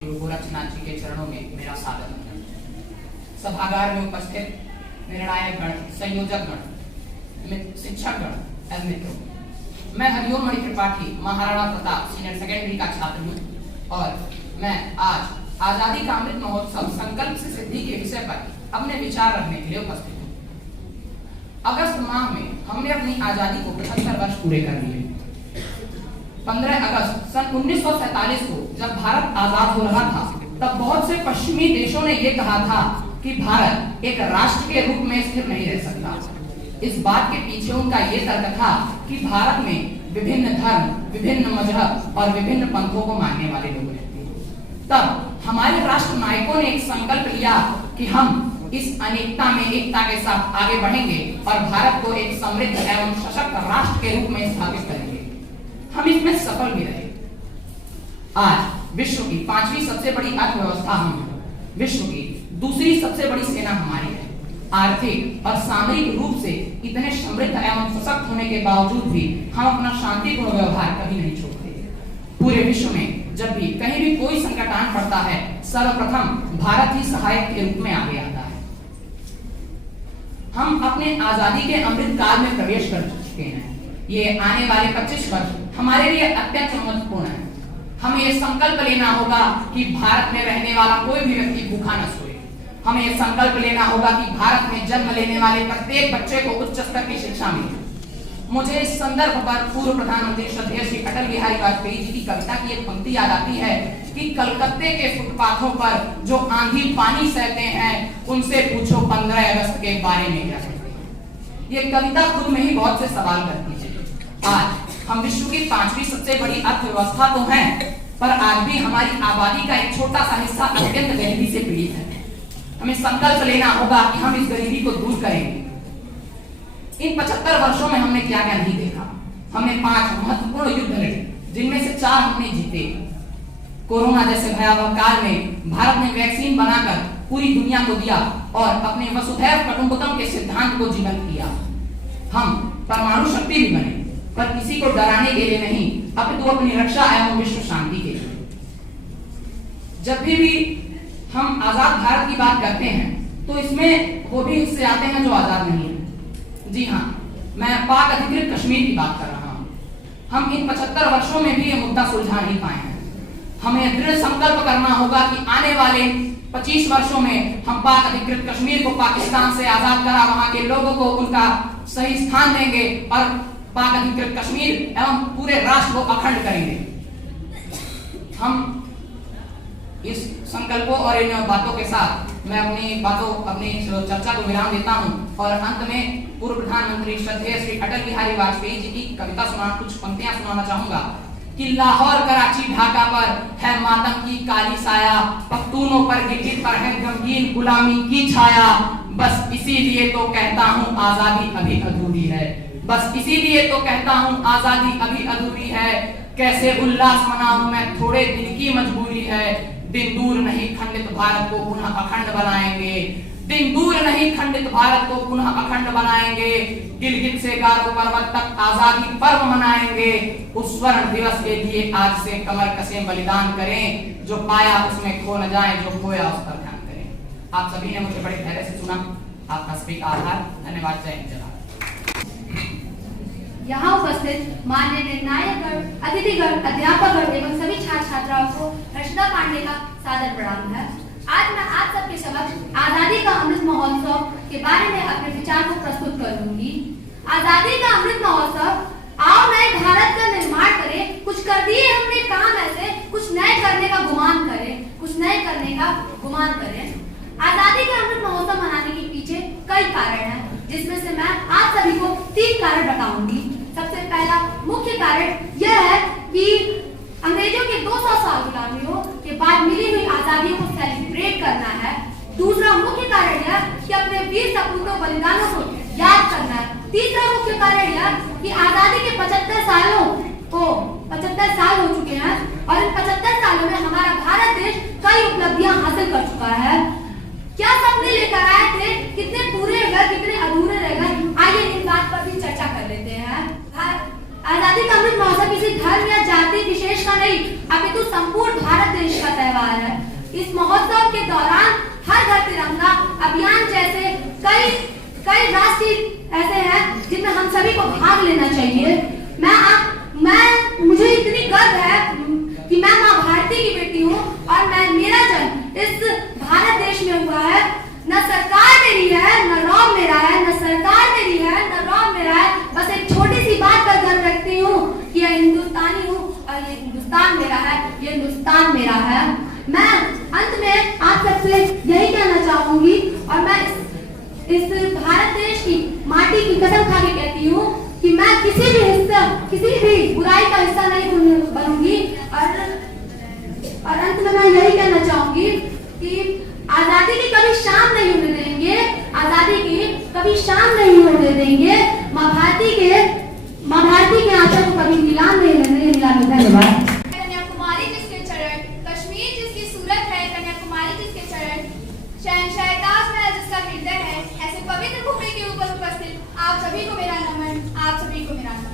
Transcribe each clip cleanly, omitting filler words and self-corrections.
गोरक्षनाथ जी के चरणों में मेरा स्वागत है। सभागार में उपस्थित निर्णायक गण, संयोजक गण, शिक्षक गण एवं मित्रों, मैं हरिओम मणि त्रिपाठी महाराणा प्रताप सीनियर सेकेंडरी का छात्र हूँ और मैं आज आजादी का अमृत महोत्सव संकल्प से सिद्धि के विषय पर अपने विचार रखने के लिए उपस्थित हूँ। अगस्त माह में हमने अपनी आजादी को 75 वर्ष पूरे कर लिए। 15 अगस्त सन 1947 को जब भारत आजाद हो रहा था, तब बहुत से पश्चिमी देशों ने यह कहा था कि भारत एक राष्ट्र के रूप में स्थिर नहीं रह सकता। इस बात के पीछे उनका यह तर्क था कि भारत में विभिन्न धर्म, विभिन्न मजहब और विभिन्न पंथों को मानने वाले लोग रहते हैं। तब हमारे राष्ट्र नायकों ने एक संकल्प लिया कि हम इस अनेकता में एकता के साथ आगे बढ़ेंगे और भारत को एक समृद्ध एवं सशक्त राष्ट्र के रूप में स्थापित करेंगे। हम इसमें सफल भी रहे। आज विश्व की 5वीं सबसे बड़ी अर्थव्यवस्था हम हैं। विश्व की दूसरी सबसे बड़ी सेना हमारी है। आर्थिक और सामरिक रूप से इतने समृद्ध एवं सशक्त होने के बावजूद भी हम अपना शांतिपूर्ण व्यवहार कभी नहीं छोड़ते। पूरे विश्व में जब भी कहीं भी कोई संकट आन पड़ता है, सर्वप्रथम भारत ही सहायक के रूप में आगे आता है। हम अपने आजादी के अमृत काल में प्रवेश कर चुके हैं। ये आने वाले 25 वर्ष हमारे लिए अत्यंत महत्वपूर्ण है। हमें यह संकल्प लेना होगा कि भारत में रहने वाला कोई भी व्यक्ति भूखा न सोए। हमें यह संकल्प लेना होगा कि भारत में जन्म लेने वाले प्रत्येक बच्चे को उच्च स्तर की शिक्षा मिले। मुझे इस संदर्भ पर पूर्व प्रधानमंत्री श्रद्धेय श्री अटल बिहारी वाजपेयी जी की कविता की एक पंक्ति याद आती है कि कलकत्ते के फुटपाथों पर जो आंधी पानी सहते हैं, उनसे पूछो 15 अगस्त के बारे में क्या कहते हैं। ये कविता खुद में ही बहुत से सवाल करती है। आज हम विश्व की 5वीं सबसे बड़ी अर्थव्यवस्था तो हैं, पर आज भी हमारी आबादी का एक छोटा सा हिस्सा अत्यंत गरीबी से पीड़ित है। हमें संकल्प लेना होगा कि हम इस गरीबी को दूर करेंगे। इन 75 वर्षों में हमने क्या क्या नहीं देखा। हमने 5 महत्वपूर्ण युद्ध लड़े, जिनमें से 4 हमने जीते। कोरोना जैसे भयावह काल में भारत ने वैक्सीन बनाकर पूरी दुनिया को दिया और अपने वसुधैव कुटुंबकम के सिद्धांत को जीवंत किया। हम परमाणु शक्ति भी बने, पर किसी को डराने के लिए नहीं, अपितु अपनी रक्षा एवं विश्व शांति के लिए। जब भी हम आजाद भारत की बात करते हैं, तो इसमें वो भी हिस्से आते हैं जो आजाद नहीं है। जी हाँ, मैं पाक अधिकृत कश्मीर की बात कर रहा हूँ। हम इन 75 वर्षों में भी ये मुद्दा सुलझा नहीं पाए हैं। हमें दृढ़ संकल्प करना होगा कि आने वाले 25 वर्षों में हम पाक अधिकृत कश्मीर को पाकिस्तान से आजाद करा, वहां के लोगों को उनका सही स्थान देंगे और पाक अधिकृत कश्मीर एवं पूरे राष्ट्र को अखंड करेंगे। हम इस संकल्पों और इन बातों के साथ मैं अपनी चर्चा को विराम देता हूं और अंत में पूर्व प्रधानमंत्री श्रद्धेय श्री अटल बिहारी वाजपेयी जी की कविता कुछ पंक्तियां सुनाना चाहूंगा कि लाहौर, कराची, ढाका पर है मातम की काली साया, पख्तूनों पर गिरगिट पर है गमगीन गुलामी की छाया। बस इसीलिए तो कहता हूँ आजादी अभी अधूरी है। बस इसीलिए तो कहता हूँ आजादी अभी अधूरी है। कैसे उल्लास मनाऊं मैं, थोड़े दिन की मजबूरी है। दिन दूर नहीं खंडित भारत को पुनः अखंड बनाएंगे। दिन दूर नहीं खंडित भारत को पुनः अखंड बनाएंगे। गिलगित से गारो पर्वत तक आजादी पर्व मनाएंगे। उस स्वर्ण दिवस के लिए आज से कमर कसे बलिदान करें। जो पाया उसमें खो न जाए, जो खोया उस पर ध्यान करें। आप सभी ने मुझे बड़े धैर्य से सुना। आपका सभी का आभार, धन्यवाद। जय हिंद। यहाँ उपस्थित मान्य निर्णायकगण, अतिथिगण, अध्यापकगण एवं सभी छात्र छात्राओं को हर्षदा पांडे का सादर प्रणाम है। आज मैं आप सबके समक्ष आजादी का अमृत महोत्सव के बारे में अपने विचार को प्रस्तुत करूंगी। आजादी का अमृत महोत्सव, आओ नए भारत का निर्माण करें। कुछ कर दिए हमने काम ऐसे, कुछ नए करने का गुमान करें, कुछ नए करने का गुमान करें। आजादी का अमृत महोत्सव मनाने के पीछे कई कारण हैं, जिसमें से मैं आप सभी को 3 कारण बताऊंगी। सबसे पहला मुख्य कारण यह है कि अंग्रेजों के 200 साल गुलामियों के बाद मिली हुई आजादी को सेलिब्रेट करना है। दूसरा मुख्य कारण यह कि अपने वीर सपूतों बलिदानों को याद करना है। तीसरा मुख्य कारण यह कि आजादी के 75 साल हो चुके हैं और इन 75 सालों में हमारा भारत देश कई उपलब्धियां हासिल कर चुका है। क्या सपने लेकर आए थे, कितने पूरे रह गए, कितने अधूरे रह गए, आइए इन बात पर भी चर्चा कर लेते हैं। आजादी का अमृत महोत्सव किसी धर्म या जाति विशेष का नहीं, अपितु संपूर्ण भारत देश का त्योहार है। दौरान हर घर तिरंगा अभियान जैसे कई राष्ट्रीय ऐसे हैं जिनमें हम सभी को भाग लेना चाहिए। मुझे इतनी गर्व है कि मैं माँ भारती की बेटी हूँ और मेरा जन्म इस भारत देश में हुआ है। न सरकार मेरी है न रॉब मेरा है, न सरकार मेरी है न रॉब मेरा है। बस एक छोटी सी बात पर गर्व रखती हूँ कि मैं हिंदुस्तानी हूँ और ये हिंदुस्तान मेरा है, ये हिंदुस्तान मेरा है। मैं अंत में आप सबसे यही कहना चाहूंगी और मैं इस भारत देश की माटी की कसम खा के कहती हूँ कि मैं किसी भी बुराई का हिस्सा नहीं बनूंगी। और अंत में मैं यही कहना चाहूंगी कि आजादी की कभी शाम नहीं होने देंगे, आजादी की कभी शाम नहीं होने देंगे। माँ भारती के आंचल को कभी नीलाम नहीं होने देंगे। धन्यवाद। कन्याकुमारी जिसके चरण, कश्मीर जिसकी सूरत है, कन्याकुमारी जिसके चरण, शहंशाह ताजमहल जिसका हृदय है, ऐसे पवित्र भूमि के ऊपर उपस्थित आप सभी को मेरा नमन, आप सभी को मेरा नमन।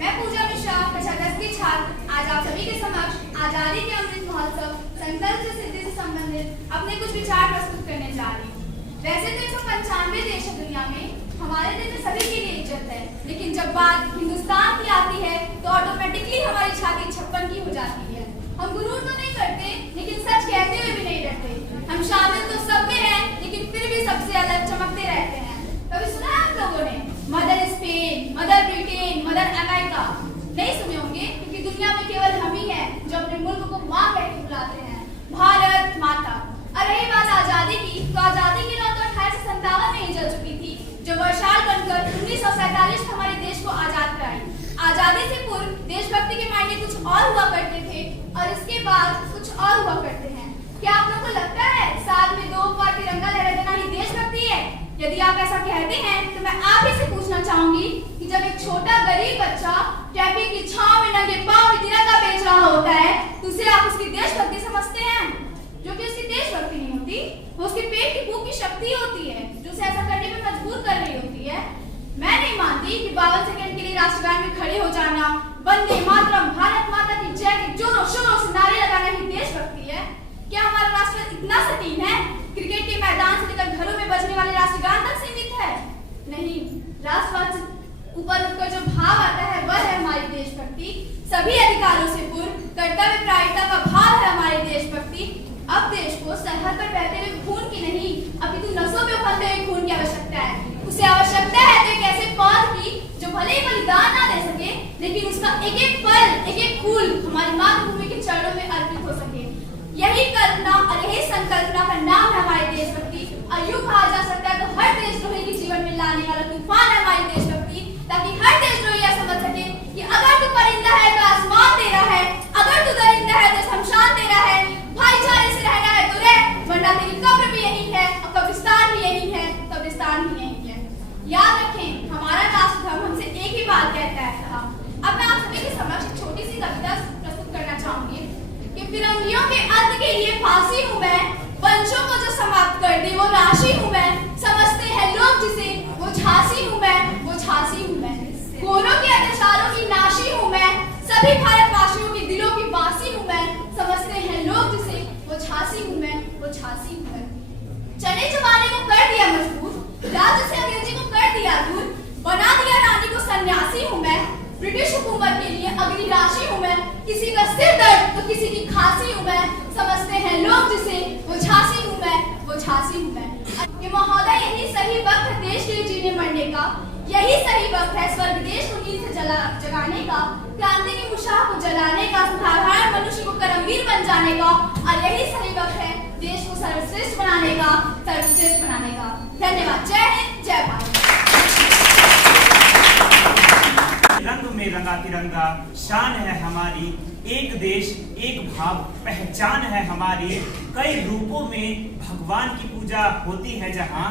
मैं पूजा मिश्रा, कक्षा 10 की छात्र, आज आप सभी के समक्ष आजादी के अमृत महोत्सव संकल्प से सिद्धि से संबंधित अपने कुछ विचार प्रस्तुत करने जा रही हूँ। वैसे तो 195 देश है दुनिया में, हमारे दिल में सभी के लिए इज्जत है, लेकिन जब बात हिंदुस्तान की आती है तो ऑटोमेटिकली हमारी छाती 56 की हो जाती है। हम गुरूर तो नहीं करते, लेकिन सच कहते हुए भी नहीं डरते। हम शामिल तो सब में हैं, लेकिन फिर भी सबसे अलग चमकते रहते हैं। कभी सुना है आप लोगों ने mother Spain, mother Britain, mother America? नहीं सुने होंगे, क्योंकि दुनिया में केवल हम ही हैं जो अपने मुल्क को माँ कह के बुलाते हैं, भारत माता। और रही बात आजादी की, तो आजादी की लौ तो 1857 में ही जल चुकी थी, जो वर्षाल बनकर 1947 हमारे देश को आजाद कराई। आजादी से पूर्व देशभक्ति के मायने कुछ और हुआ करते थे और इसके बाद कुछ और हुआ करते हैं। क्या आप लोगों को लगता है साल में 2 बार तिरंगा लहरा देना ही देशभक्ति है? यदि आप ऐसा कहते हैं तो मैं आप ही से पूछना चाहूंगी कि जब एक छोटा गरीब बच्चा ट्रैफिक की छांव में नंगे पांव में तिरंगा बेच रहा होता है तो उसे आप उसकी देशभक्ति समझते हैं? जो कि उसकी देशभक्ति नहीं होती, वो उसके पेट की भूख की शक्ति होती है जो उसे ऐसा करने में मजबूर कर रही होती है। मैं नहीं मानती कि 52 सेकंड के लिए राष्ट्रगान में खड़े हो जाना, वंदे मातरम, भारत माता की जय के जोरों शोरों से नारे लगाना ही देशभक्ति है। क्या हमारा राष्ट्र इतना सटीक है? क्रिकेट के मैदान से लेकर घरों में बजने वाले राष्ट्रगान तक सीमित है? नहीं, राष्ट्रवाद से ऊपर उठकर जो भाव आता है वह है हमारी देशभक्ति। सभी अधिकारों से पूर्व कर्तव्य प्रायिकता का भाव है हमारी देशभक्ति। अब देश को सरहद पर बहते हुए खून की नहीं, अपितु नसों में उफनते हुए खून की आवश्यकता है। उसे आवश्यकता है तो एक ऐसे फौज की जो भले ही बलिदान ना दे सके, लेकिन उसका एक एक फल, एक एक फूल हमारी मातृभूमि के चरणों में अर्पित हो सके। यही कल्पना और यही संकल्पना का नाम है हमारी देशभक्ति। और यूं कहा जा सकता है तो हर देशद्रोही के जीवन में लाने वाला तूफान है हमारी देशभक्ति, ताकि हर देशद्रोही यह समझ सके कि अगर तू परिंदा है तो आसमान तेरा है, अगर तू दरिंदा है तो शमशान तेरा है, भाईचारे से रहना है तो रह, वरना तेरी कब्र भी यही है और कब्रिस्तान भी यही है, कब्रिस्तान भी यही है। याद रखें, हमारा राष्ट्र धर्म हमसे एक ही बात कहता है। अब मैं आप सभी के समक्ष एक छोटी सी कविता प्रस्तुत करना चाहूंगी कि फिरंगियों के अंत के लिए फांसी हूं मैं, वंशों को जो समाप्त कर दे वो राशि हूं मैं, समझते हैं लोग जिसे वो झांसी हूं मैं, वो झांसी हूं मैं, गोरों के अत्याचारों की नाशी हूं मैं, सभी भारतवासियों के दिलों की बासी हूं मैं, समझते हैं लोग जिसे वो झांसी हूं मैं, वो झांसी हूं मैं। चने जमाने को कर दिया मजबूर, राज्य से अंग्रेजी को कर दिया दूर, बना दिया रानी को सन्यासी हूं मैं, ब्रिटिश हुकूमत के लिए अग्नि राशि हूं मैं, किसी का सिर दर्द तो किसी की खांसी हूं मैं, समझते हैं लोग जिसे वो झांसी हूं मैं, वो झांसी हूं मैं। ये महोदय, यही सही वक्त है देश के लिए जीने मरने का, यही सही वक्त है स्वर्ग देश को नींद से जगाने का, क्रांति की मुशाह को जलाने का, साधारण मनुष्य को करमवीर बन जाने का, और यही सही वक्त है देश को सर्वश्रेष्ठ बनाने का, सर्वश्रेष्ठ बनाने का। धन्यवाद। जय हिंद, जय भारत। रंग में रंगा तिरंगा शान है हमारी, एक देश एक भाव पहचान है हमारी। कई रूपों में भगवान की पूजा होती है जहाँ,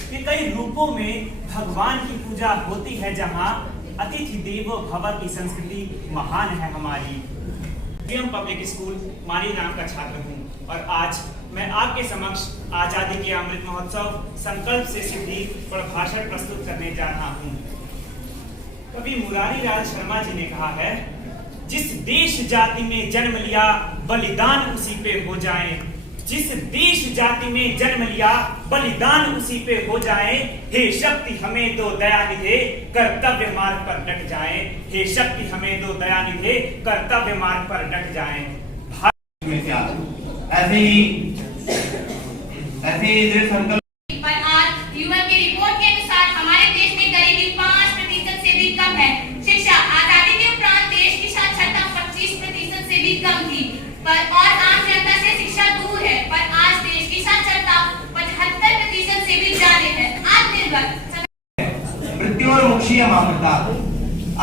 कि कई रूपों में भगवान की पूजा होती है जहाँ, अतिथि देवो भव की संस्कृति महान है हमारी। पीएम पब्लिक स्कूल मानी नाम का छात्र हूँ और आज मैं आपके समक्ष आजादी के अमृत महोत्सव संकल्प से सिद्धि पर भाषण प्रस्तुत करने जा रहा हूँ। कवि मुरारी लाल शर्मा जी ने कहा है, जिस देश जाति में जन्म लिया बलिदान उसी पे हो जाए, जिस देश जाति में जन्म लिया बलिदान उसी पे हो जाए। हे शक्ति हमें दो दयानिधे कर्तव्य मार्ग पर डट जाए। हे शक्ति हमें दो दयानिधे कर्तव्य मार्ग पर डट जाए। ऐसे ही दृढ़ संकल्प पर आज यूएन की रिपोर्ट के अनुसार हमारे देश में गरीबी 5% से भी कम है। शिक्षा आजादी के उपरांत देश की साक्षरता 25% से भी कम थी, पर और आम जनता से शिक्षा दूर है। पर आज देश की साक्षरता 75% से भी ज्यादा है। आत्मनिर्भर मृत्यु और मोक्षीय महाप्रता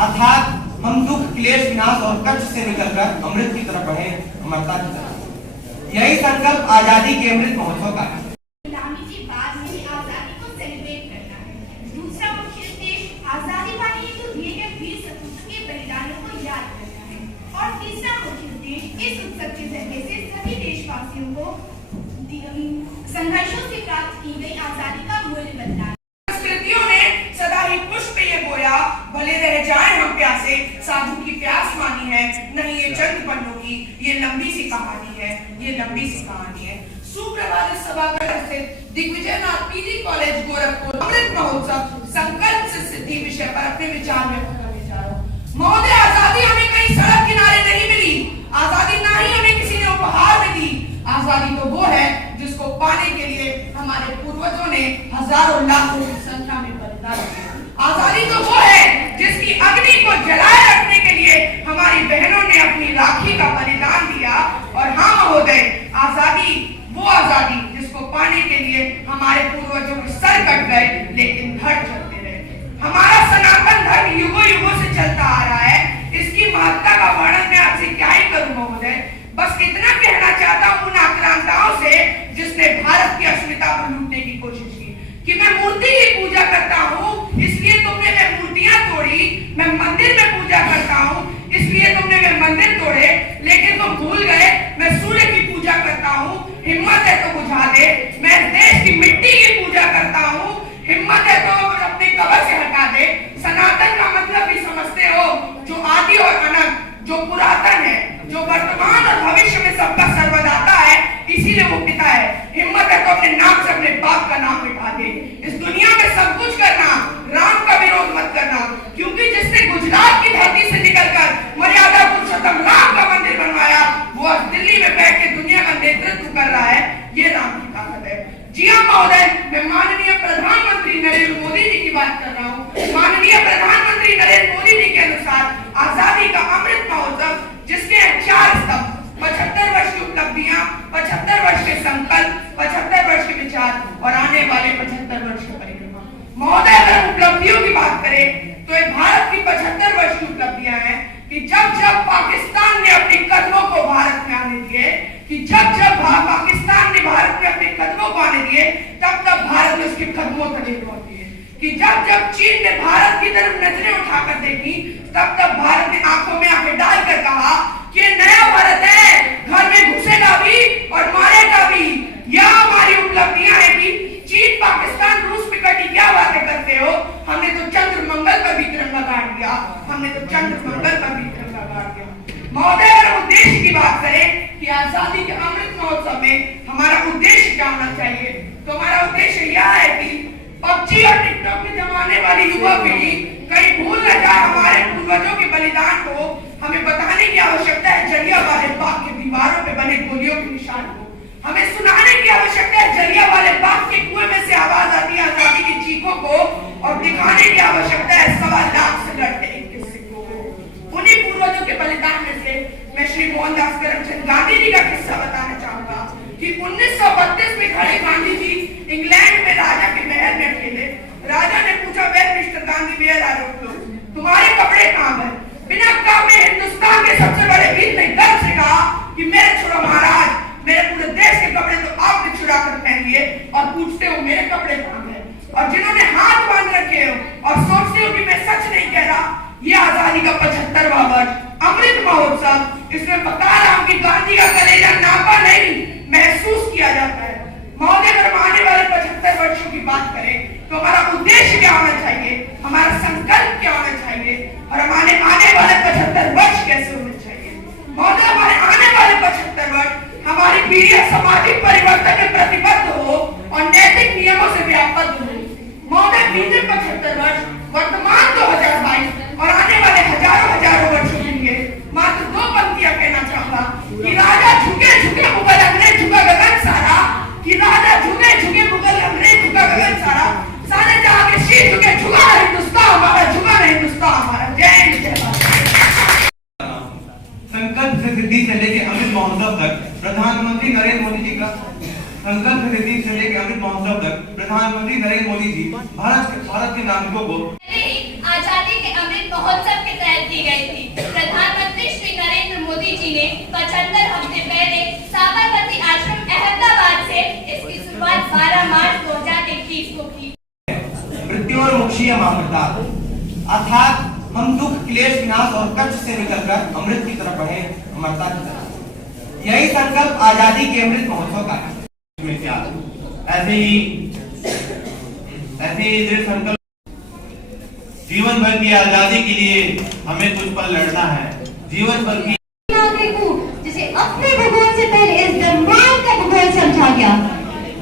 अर्थात हम दुख क्लेश विनाश और कष्ट से निकलकर अमृत की तरफ बढ़े, अमरता की तरफ। यही संकल्प आजादी के अमृत महोत्सव का है। गुलामी के बाद में आजादी को सेलिब्रेट करना है। दूसरा मुख्य उद्देश्य आजादी पाने हेतु दिए गए वीर सपूतों के बलिदानों को याद करना है। और तीसरा मुख्य उद्देश्य इस उत्सव के जरिए से सभी देशवासियों को संघर्षों से प्राप्त की गई आजादी का मूल्य बताना। संस्कृतियों ने सदा ही पुष्प ये बोया, भले रह जाए हम प्यासे, साधु की प्यास मानी है, नहीं ये चंद पन्नों की, ये लंबी सी कहानी है, ये लंबी सी कहानी है। सुप्रभात सभागार स्थित दिग्विजयनाथ पीजी कॉलेज गोरखपुर अमृत महोत्सव संकल्प से सिद्धि विषय पर अपने विचार व्यक्त करने जा रहा हूँ। महोदय, आजादी हमें कहीं सड़क किनारे नहीं मिली, आजादी ना ही हमें किसी ने उपहार में दी। आजादी तो वो है जिसको पाने के लिए हमारे पूर्वजों ने हजारों लाखों की संख्या में बलिदान दिया। आजादी तो वो है जिसकी अग्नि को जलाए रखने के लिए हमारी बहनों ने अपनी राखी का बलिदान दिया। और हाँ महोदय, आजादी वो आजादी जिसको पाने के लिए हमारे पूर्वजों के सर कट गए लेकिन धड़ चलते रहे। हमारा सनातन धर्म युगों युगों से चलता आ रहा है। इसकी महत्ता का वर्णन मैं आपसे क्या ही करूं महोदय, बस इतना कहना चाहता हूं उन आक्रांताओं से जिसने भारत की अस्मिता को लूटने की कोशिश की कि मैं मूर्ति की पूजा करता हूं इसलिए तुमने वे मूर्तियां तोड़ी, मैं मंदिर में पूजा करता हूं इसलिए तुमने वे मंदिर तोड़े, लेकिन तुम भूल गए मैं सूर्य की पूजा करता हूं, हिम्मत है तो बुझा दे। मैं देश की मिट्टी की पूजा करता हूं, हिम्मत है तो अपने कब्र से हटा दे। सनातन का मतलब भी समझते हो, जो आदि और अनंत, जो पुरातन है, जो वर्तमान और भविष्य में सबका सर्वदाता है, इसीलिए वो पिता है। हिम्मत है तो अपने नाम से अपने बाप का नाम मिटा दे। इस दुनिया में सब कुछ करना, राम का विरोध मत करना, क्योंकि जिसने गुजरात की धरती से निकलकर मर्यादा पुरुषोत्तम राम का मंदिर बनवाया, वो आज दिल्ली में बैठ के दुनिया का नेतृत्व कर रहा है। ये राम की ताकत है। जी हाँ महोदय, मैं माननीय प्रधानमंत्री नरेंद्र मोदी जी की बात कर रहा हूँ। माननीय प्रधानमंत्री नरेंद्र मोदी जी के अनुसार आजादी का अमृत महोत्सव, जिसके 4 स्तंभ 75 वर्ष की उपलब्धियां, 75 वर्ष के संकल्प, 75 वर्ष के विचार और आने वाले 75 वर्ष के परिक्रमा। महोदय, अगर उपलब्धियों की बात करें तो ये भारत की 75 वर्ष की उपलब्धियां हैं कि जब जब पाकिस्तान ने अपने कदमों को भारत में आने दिए, कि जब जब पाकिस्तान ने भारत में अपने कदमों को आने दिए, तब तब भारत ने उसके कदमों तले पहुंच दिए। कि जब जब चीन ने भारत की तरफ नजरें उठाकर देखी, तब तब भारत ने आंखों में आंखें डालकर कहा कि ये नया भारत है, घर में घुसेगा भी और मारेगा भी। यह हमारी उपलब्धियां हैं कि चीन, पाकिस्तान, रूस पे कटी क्या बातें करते हो। हमने तो चंद्र मंगल पर भी तिरंगा गाड़ दिया, हमने तो चंद्र मंगल पर भी तिरंगा गाड़ दिया। महोदय, अगर उद्देश्य की बात करें कि आजादी के अमृत महोत्सव में हमारा उद्देश्य क्या होना चाहिए, तो हमारा उद्देश्य यह है कि पबजी और टिकटॉक के जमाने वाली युवा पीढ़ी कहीं भूल न जाए हमारे पूर्वजों के बलिदान को। हमें बताने की आवश्यकता है जलियांवाले बाग के दीवारों पे बने गोलियों के निशान को। हमें सुनाने की आवश्यकता है जलियांवाले बाग के कुएं में से आवाज आती है आजादी की चीखों को, और दिखाने की आवश्यकता है 1.25 लाख से लड़ते एक किस्से को। उन्हीं पूर्वजों के बलिदान में से मैं श्री मोहनदास करमचंद गांधी जी का किस्सा बताना चाहूंगा कि 1932 में खड़े गांधी जी इंग्लैंड में राजा के महल में अकेले। राजा ने पूछा, well mister Gandhi, where are you? तुम्हारे कपड़े कहां गए? बिना काम में हिंदुस्तान के सबसे बड़े वीर ने गर्व से कहा कि मेरे छोड़ो महाराज, मेरे पूरे देश के कपड़े तो आपने चुरा कर पहन लिए और पूछते हो मेरे कपड़े कहां गए। और जिन्होंने हाथ बांध रखे हो और सोचते हो कि मैं सच नहीं कह रहा, ये आजादी का 75वां वर्ष अमृत महोत्सव, इसमें बता रहा हूं कि गांधी का कलेजा नापा नहीं, महसूस किया जाता है। महोदय, अगर हम आने वाले 75 वर्षों की बात करें तो हमारा उद्देश्य क्या होना चाहिए, हमारा संकल्प क्या होना चाहिए, और हमारे आने वाले 75 वर्ष कैसे होने चाहिए। महोदय, हमारे आने वाले 75 वर्ष हम सामाजिक परिवर्तन में प्रतिबद्ध हो और नैतिक नियमों से व्यापक हो। महोदय, बीते 75 वर्ष, वर्तमान 2022 और आने वाले हजारों वर्षों के लिए मात्र 2 पंक्तियां कहना चाहूंगा कि राजा झुके झुके मुगल अंग्रेज झुका गगन सारा, कि राजा झुके झुके मुगल अंग्रेज झुका गगन सारा, सारे जहां के शीश झुके, झुका नहीं हिंदुस्तान हमारा, झुका नहीं हिंदुस्तान हमारा। जय हिंद, जय भारत। संकल्प से सिद्धि से लेकर अमृत महोत्सव तक प्रधानमंत्री नरेंद्र मोदी जी का संकल्प से सिद्धि से लेकर अमृत महोत्सव तक प्रधानमंत्री नरेंद्र मोदी जी भारत के नागरिकों को आजादी के अमृत महोत्सव के तहत की गई थी। प्रधानमंत्री श्री नरेंद्र मोदी जी ने 75 हफ्ते पहले साबरमती आश्रम अहमदाबाद से इसकी शुरुआत 12 मार्च 2021 को की। मृत्योर्मुक्षीय महाप्रताप, अर्थात हम दुख, क्लेश, विनाश और कष्ट से निकलकर अमृत की तरफ बढ़े, अमरता की तरफ। यही संकल्प आजादी के अमृत महोत्सव का है। क्या ऐसे ही दृढ़ संकल्प जीवन भर की आजादी के लिए हमें कुछ पल लड़ना है। जीवन भर की नागरिक हूँ जिसे अपने भगवान से पहले इस ब्रह्मांड का भगवान समझा गया।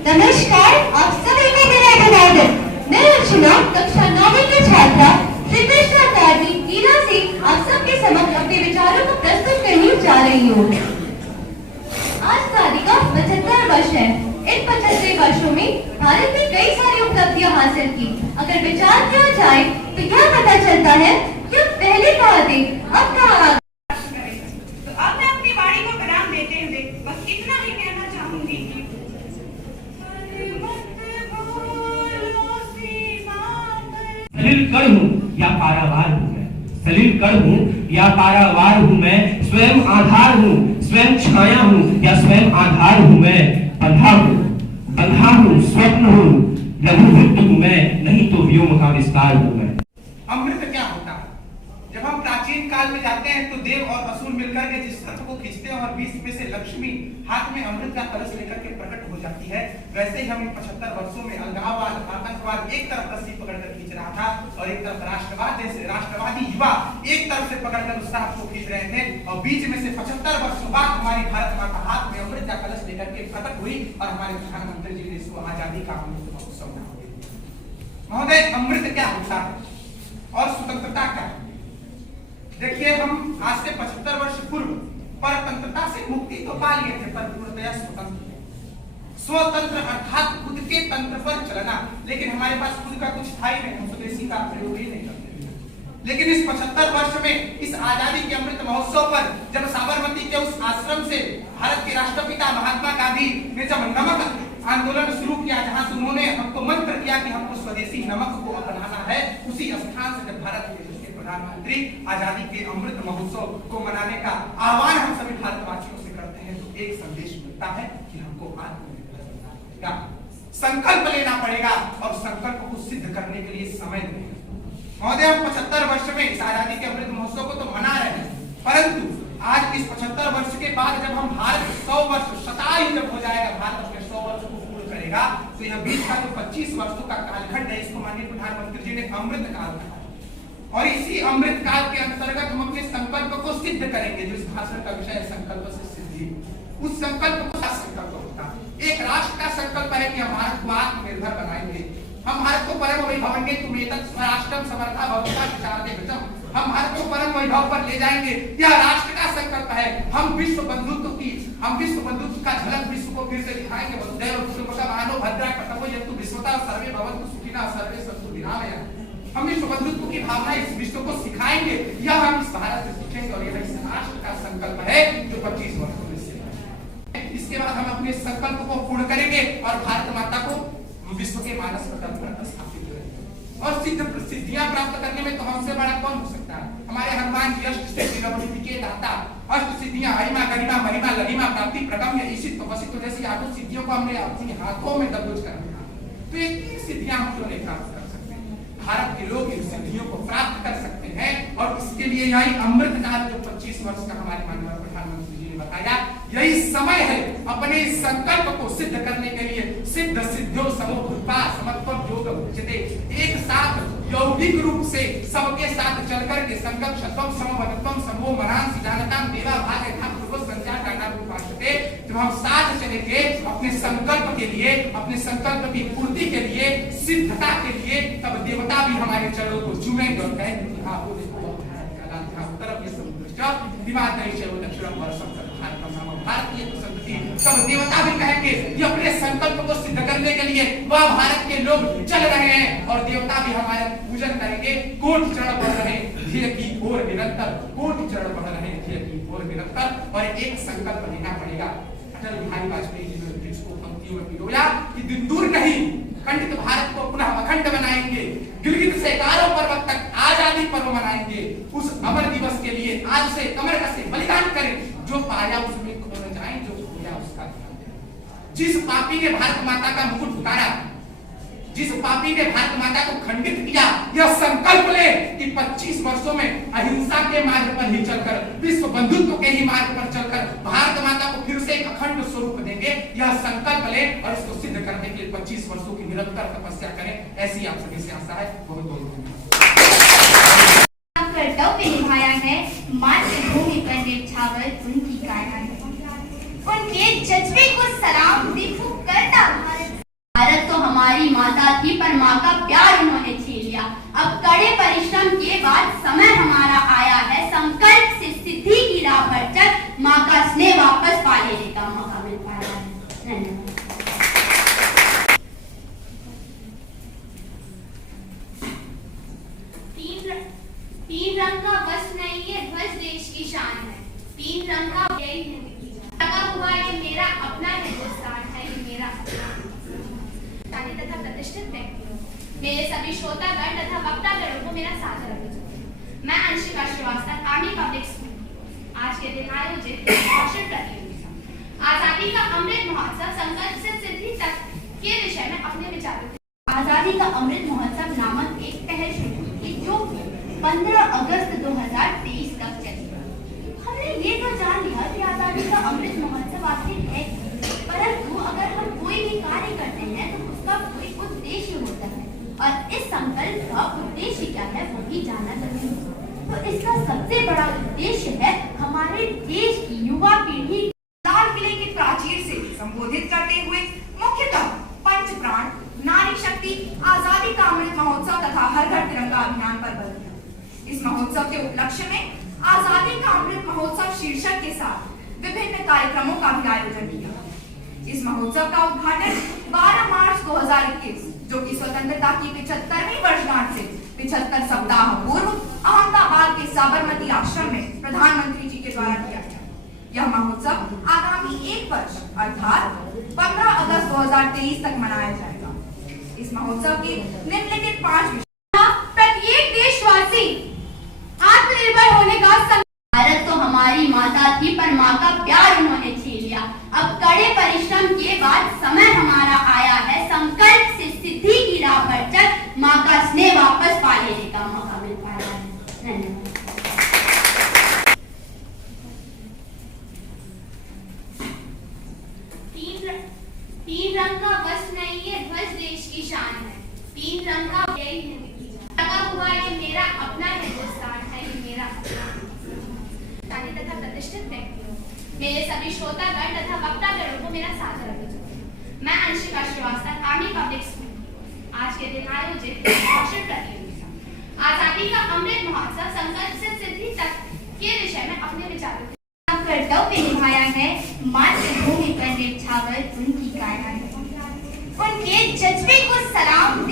नमस्कार, आप सभी को मेरा अभिवादन। मैं अर्चना, कक्षा 9वीं की छात्रा श्री कृष्ण अकादमी ईरा से आप सबके समक्ष अपने विचारों को प्रस्तुत करने जा रही हूँ। आज तारीख 75 वर्ष है। इन 75 वर्षों में भारत ने कई सारी उपलब्धियां हासिल की। अगर विचार किया जाए तो यह पता चलता है कि पहले कहाँ थे, अब कहाँ आ गए। तो अब मैं अपनी वाणी को विराम देते हुए बस इतना ही कहना चाहूंगी कि सलील कण हूँ या पारावार हूँ मैं, सलील कण हूँ या पारावार हूँ मैं, स्वयं आधार हूँ, स्वयं छाया हूँ या स्वयं आधार हूँ मैं, बंधा हूँ, स्वप्न हूँ, लघु बुद्ध हूँ मैं, नहीं तो व्योम का विस्तार हूँ मैं। अमृत क्या होता है? जब हम प्राचीन काल में जाते हैं तो देव और असुर मिलकर के जिस रथ को खींचते हैं और बीच में से लक्ष्मी हाथ में अमृत का कलश लेकर के प्रकट हो जाती है, वैसे ही हम इन 75 वर्षों में अलगाववाद, आतंकवाद एक तरफ रस्सी पकड़कर खींच रहा था और एक तरफ राष्ट्रवादी युवा एक तरफ से पकड़कर उस राह को खींच रहे थे और बीच में से 75 वर्षों बाद हमारी भारत माता हाथ में अमृत का कलश लेकर के प्रकट हुई और हमारे प्रधानमंत्री जी ने इसको आजादी का अमृत महोत्सव बना दिया। महोदय, अमृत क्या होता है और स्वतंत्रता क्या है? देखिए, हम आज से 75 वर्ष पूर्व परतंत्रता से मुक्ति तो पा लिए थे, पर पूर्णतया स्वतंत्र अर्थात खुद के तंत्र पर चलना, लेकिन हमारे पास खुद का कुछ था ही नहीं, हम स्वदेशी का प्रयोग ही नहीं करते। लेकिन इस 75 वर्ष में इस आजादी के अमृत महोत्सव पर जब साबरमती के उस आश्रम से भारत के राष्ट्रपिता महात्मा गांधी ने जब नमक आंदोलन शुरू किया, जहां से उन्होंने हमको मंत्र किया कि हमको स्वदेशी नमक को अपनाना है, उसी स्थान से जब भारत के प्रधानमंत्री आजादी के अमृत महोत्सव को मनाने का आह्वान हम सभी भारतवासियों से करते हैं, तो एक संदेश मिलता है कि हमको आत्मनिर्भर का संकल्प लेना पड़ेगा और संकल्प को सिद्ध करने के लिए समय देना। महोदय, हम 75 वर्ष में इस आजादी के अमृत महोत्सव को तो मना रहे हैं, परंतु आज इस 75 वर्ष के बाद जब हम भारत 100 वर्ष शतायु जब हो जाएगा, भारत अपने 100 वर्ष को पूर्ण करेगा, तो यह बीच का जो 25 वर्षों का कालखंड है, इसको माननीय प्रधानमंत्री जी ने अमृत काल कहा और इसी अमृत काल के अंतर्गत हम अपने संकल्प को सिद्ध करेंगे। जो इस भाषण का विषय है संकल्प से सिद्धि, उस संकल्प को क्या संकल्प होता है? एक राष्ट्र का संकल्प है कि हम भारत को आत्मनिर्भर बनाएंगे, हम भारत को परम वैभवंगे तुमेतत् स्वराष्ट्रम समर्था भवता विचारते विचम, हम भारत को परम वैभव पर ले जाएंगे। यह राष्ट्र का संकल्प है। हम विश्व बंधुत्व का झलक विश्व को फिर से दिखाएंगे। वसुधैव कुटुंबकम् भद्रा कर्तव्यो यन्तु विश्वतः सर्वे भवन्तु सुखिनः सर्वे सन्तु निरामया। हम विश्व बंधुत्व की भावना इस विश्व को सिखाएंगे, यह हम इस भारत से सीखेंगे और यह इस राष्ट्र का संकल्प है जो 25 वर्षों में से। इसके बाद हम अपने संकल्प को पूर्ण करेंगे और भारत माता को विश्व के मानस पटल पर स्थापित करेंगे और सिद्धियां प्राप्त करने में तो हमसे बड़ा कौन हो सकता है? हमारे हनुमान जी अष्ट सिद्धि नवनिधि के दाता, अष्ट सिद्धियां अहिमा गरिमा महिमा लघिमा प्राप्ति प्रगम्य ईशित वसिष्ठ जैसी 8 सिद्धियों को हमने अपने हाथों में दबोच कर रखा, तो ये 3 सिद्धियां हम क्यों नहीं प्राप्त कर सकते? भारत के लोग इन सिद्धियों को प्राप्त कर सकते हैं और इसके लिए यही अमृत काल जो 25 वर्ष का हमारे माननीय प्रधानमंत्री जी ने बताया, यही समय है अपने इस संकल्प को सिद्ध करने के लिए सिद्ध सिद्ध्यो समो भूत्वा समत्वम योग उच्यते। एक साथ यौगिक रूप से सबके साथ चलकर के संकल्प शतम समवदत्वम समो मनांसि जानताम देवा भाग यथा पूर्व संचार करना रूपाश्यते। जब हम साथ चलेंगे अपने संकल्प के लिए, अपने संकल्प की पूर्ति के लिए, सिद्धता के लिए, तब देवता भी हमारे चरणों को चूमेंगे और कहेंगे कि हाँ वो देखो तरफ ये समुद्र विवाद नहीं है वो दक्षिण भारतीय संस्कृति। तब देवता भी कहेंगे कि अपने संकल्प को सिद्ध करने के लिए वह भारत के लोग चल रहे हैं और देवता भी हमारे पूजन करेंगे। कोटि चरण बढ़ रहे ध्येय की ओर निरंतर, कोटि चरण बढ़ रहे ध्येय की ओर निरंतर। और एक संकल्प लेना पड़ेगा। अटल बिहारी वाजपेयी जी ने जिसको पंक्तियों में पिरोया कि दिन दूर नहीं खंडित भारत को पुनः अखंड बनाएंगे, गिलगित से गारो पर्वत तक आजादी पर्व मनाएंगे। उस अमर दिवस के लिए आज से कमर कसे बलिदान करें, जो पाया उसमें खो न जाए, जो खोया उसका ध्यान दें। जिस पापी ने भारत माता का मुकुट उतारा, जिस पापी ने भारत माता को खंडित किया, यह संकल्प ले कि 25 वर्षों में अहिंसा के मार्ग पर ही चलकर, विश्व बंधुत्व के ही मार्ग पर चलकर भारत माता को फिर से एक अखंड स्वरूप देंगे। यह संकल्प ले और इसको सिद्ध करने के लिए 25 वर्षों की निरंतर तपस्या करें। ऐसी आप सभी से आशा है। बहुत बहुत धन्यवाद। कर्तव्य निभाया है, मातृभूमि पर न्यौछावर उनकी काया है, उनके जज्बे को सलाम देखो करता भारत तो हमारी माता थी, पर माँ का प्यार उन्होंने छीन लिया। अब कड़े परिश्रम के बाद समय हमारा आया है, संकल्प से सिद्धि की राह पर चल माँ का स्नेह वापस पा लेने का मौका मिल पाया है। धन्यवाद। तीन रंग का वस्त्र नहीं ये ध्वज देश की शान है। तीन रंग का यही लगा हुआ ये मेरा अपना हिंदुस्तान है, ये मेरा अपना तथा प्रतिष्ठित व्यक्तियों, मेरे सभी श्रोतागण तथा वक्तागणों को मेरा सादर अभिवादन। मैं अंशिका श्रीवास्तव, आर्मी पब्लिक स्कूल, आज के दिन आयोजित भाषण प्रतियोगिता आजादी का अमृत महोत्सव संकल्प से सिद्धि तक के विषय में अपने विचार। आजादी का अमृत महोत्सव नामक एक पहल शुरू की जो 15 अगस्त 2023 तक चलेगी। हमने ये तो जान लिया कि आजादी का अमृत महोत्सव आखिर है, परंतु अगर हम कोई भी कार्य करते हैं तो उसका कोई उद्देश्य होता है और इस संकल्प का उद्देश्य क्या है वो भी जानना जरूरी है। तो इसका सबसे बड़ा उद्देश्य है हमारे देश की युवा पीढ़ी लाल किले के प्राचीर से संबोधित करते हुए मुख्यतः पंच प्राण, नारी शक्ति, आजादी का अमृत महोत्सव तथा हर घर तिरंगा अभियान पर बल दिया। इस महोत्सव के उपलक्ष्य में आजादी का अमृत महोत्सव शीर्षक के साथ विभिन्न कार्यक्रमों का भी आयोजन किया। इस महोत्सव का उद्घाटन 12 मार्च 2021 जो कि स्वतंत्रता की 75वीं वर्षगांठ से 75 सप्ताह पूर्व अहमदाबाद के साबरमती आश्रम में प्रधानमंत्री जी के द्वारा किया गया। यह महोत्सव आगामी 1 वर्ष अर्थात 15 अगस्त 2023 तक मनाया जाएगा। इस महोत्सव के निम्नलिखित 5 विषय। प्रत्येक देशवासी आत्मनिर्भर होने का भारत तो हमारी माता थी, पर माँ का प्यार उन्होंने छीन लिया। अब कड़े परिश्रम के बाद समय हमारा आया है, संकल्प से सिद्धि की राह पर चल माँ का स्नेह वापस पा लेने का मौका मिल पाया है। धन्यवाद। तीन रंग का वस्त्र नहीं ये ध्वज देश की शान है। तीन रंग का यही लगा हुआ ये मेरा अपना हिंदुस्तान है, ये मेरा अपना तथा प्रतिष्ठित व्यक्तियों, मेरे सभी श्रोतागण तथा वक्तागणों को मेरा सादर अभिवादन। मैं अंशिका श्रीवास्तव, आर्मी पब्लिक स्कूल, आज के दिन आयोजित भाषण प्रतियोगिता आजादी का अमृत महोत्सव संकल्प से सिद्धि तक के विषय में अपने विचार। कर्तव्य निभाया है, मातृभूमि पर न्यौछावर उनकी काया है, उनके जज्बे को सलाम